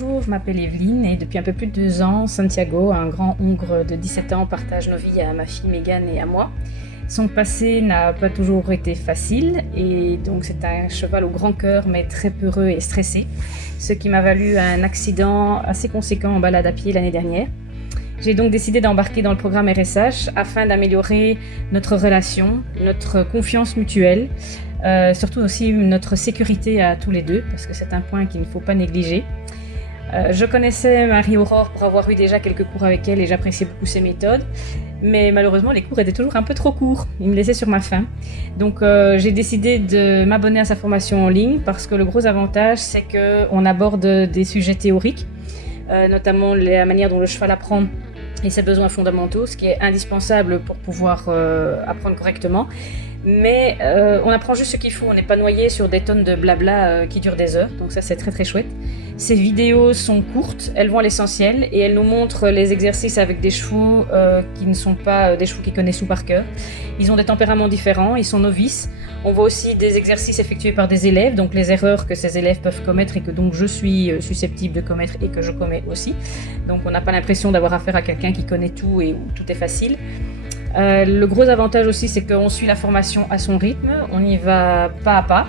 Bonjour, je m'appelle Evelyne et depuis un peu plus de 2 ans, Santiago, un grand Hongre de 17 ans, partage nos vies à ma fille Megan et à moi. Son passé n'a pas toujours été facile et donc c'est un cheval au grand cœur mais très peureux et stressé, ce qui m'a valu un accident assez conséquent en balade à pied l'année dernière. J'ai donc décidé d'embarquer dans le programme RSH afin d'améliorer notre relation, notre confiance mutuelle, surtout aussi notre sécurité à tous les deux, parce que c'est un point qu'il ne faut pas négliger. Je connaissais Marie-Aurore pour avoir eu déjà quelques cours avec elle et j'appréciais beaucoup ses méthodes, mais malheureusement les cours étaient toujours un peu trop courts, ils me laissaient sur ma faim. Donc j'ai décidé de m'abonner à sa formation en ligne parce que le gros avantage c'est qu'on aborde des sujets théoriques, notamment la manière dont le cheval apprend et ses besoins fondamentaux, ce qui est indispensable pour pouvoir apprendre correctement. Mais on apprend juste ce qu'il faut, on n'est pas noyé sur des tonnes de blabla qui durent des heures, donc ça c'est très très chouette. Ces vidéos sont courtes, elles vont à l'essentiel et elles nous montrent les exercices avec des chevaux qui ne sont pas des chevaux qui connaissent tout par cœur. Ils ont des tempéraments différents, ils sont novices. On voit aussi des exercices effectués par des élèves, donc les erreurs que ces élèves peuvent commettre et que donc je suis susceptible de commettre et que je commets aussi. Donc on n'a pas l'impression d'avoir affaire à quelqu'un qui connaît tout et où tout est facile. Le gros avantage aussi, c'est qu'on suit la formation à son rythme, on y va pas à pas.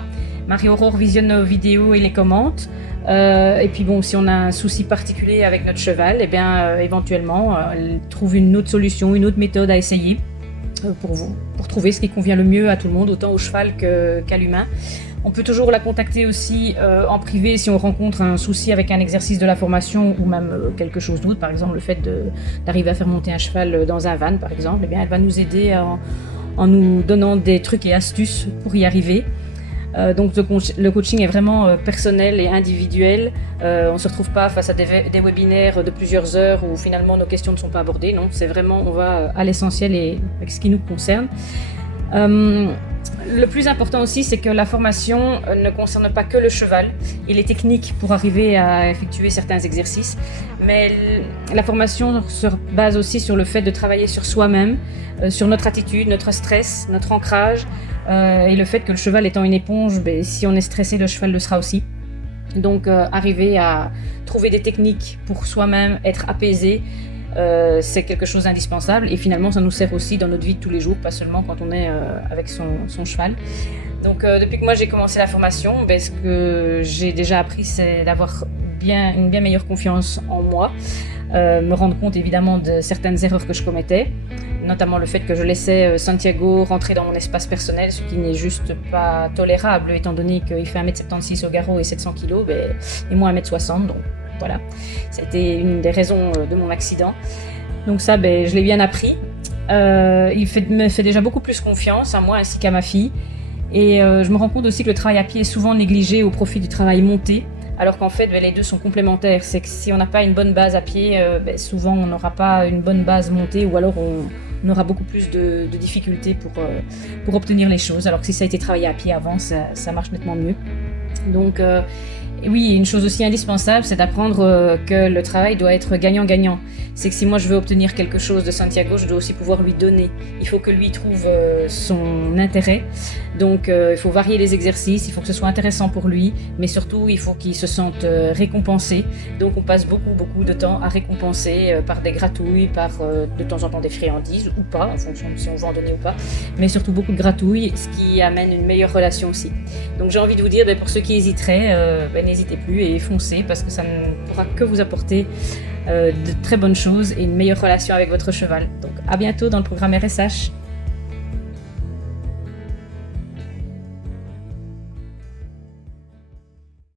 Marie-Aurore visionne nos vidéos et les commente. Et puis bon, si on a un souci particulier avec notre cheval, eh bien, éventuellement, elle trouve une autre solution, une autre méthode à essayer pour trouver ce qui convient le mieux à tout le monde, autant au cheval qu'à l'humain. On peut toujours la contacter aussi en privé si on rencontre un souci avec un exercice de la formation ou même quelque chose d'autre, par exemple le fait d'arriver à faire monter un cheval dans un van par exemple, eh bien, elle va nous aider en nous donnant des trucs et astuces pour y arriver. Donc le coaching est vraiment personnel et individuel. On ne se retrouve pas face à des webinaires de plusieurs heures où finalement nos questions ne sont pas abordées. Non, c'est vraiment, on va à l'essentiel et avec ce qui nous concerne. Le plus important aussi, c'est que la formation ne concerne pas que le cheval et les techniques pour arriver à effectuer certains exercices, mais la formation se base aussi sur le fait de travailler sur soi-même, sur notre attitude, notre stress, notre ancrage et le fait que le cheval étant une éponge, si on est stressé, le cheval le sera aussi. Donc arriver à trouver des techniques pour soi-même, être apaisé, c'est quelque chose d'indispensable et finalement ça nous sert aussi dans notre vie de tous les jours, pas seulement quand on est avec son cheval. Donc depuis que moi j'ai commencé la formation, ce que j'ai déjà appris c'est d'avoir une bien meilleure confiance en moi, me rendre compte évidemment de certaines erreurs que je commettais, notamment le fait que je laissais Santiago rentrer dans mon espace personnel, ce qui n'est juste pas tolérable étant donné qu'il fait 1m76 au garrot et 700 kg et moi 1m60, donc voilà, c'était une des raisons de mon accident. Donc ça, je l'ai bien appris. Il me fait déjà beaucoup plus confiance à moi ainsi qu'à ma fille. Et je me rends compte aussi que le travail à pied est souvent négligé au profit du travail monté, alors qu'en fait, les deux sont complémentaires. C'est que si on n'a pas une bonne base à pied, souvent on n'aura pas une bonne base montée ou alors on aura beaucoup plus de difficultés pour obtenir les choses. Alors que si ça a été travaillé à pied avant, ça marche nettement mieux. Donc oui, une chose aussi indispensable, c'est d'apprendre que le travail doit être gagnant-gagnant. C'est que si moi je veux obtenir quelque chose de Santiago, je dois aussi pouvoir lui donner. Il faut que lui trouve son intérêt. Donc il faut varier les exercices, il faut que ce soit intéressant pour lui, mais surtout il faut qu'il se sente récompensé. Donc on passe beaucoup de temps à récompenser par des gratouilles, par de temps en temps des friandises ou pas, en fonction de si on veut en donner ou pas, mais surtout beaucoup de gratouilles, ce qui amène une meilleure relation aussi. Donc j'ai envie de vous dire, pour ceux qui hésiteraient, n'hésitez plus et foncez parce que ça ne pourra que vous apporter de très bonnes choses et une meilleure relation avec votre cheval. Donc à bientôt dans le programme RSH.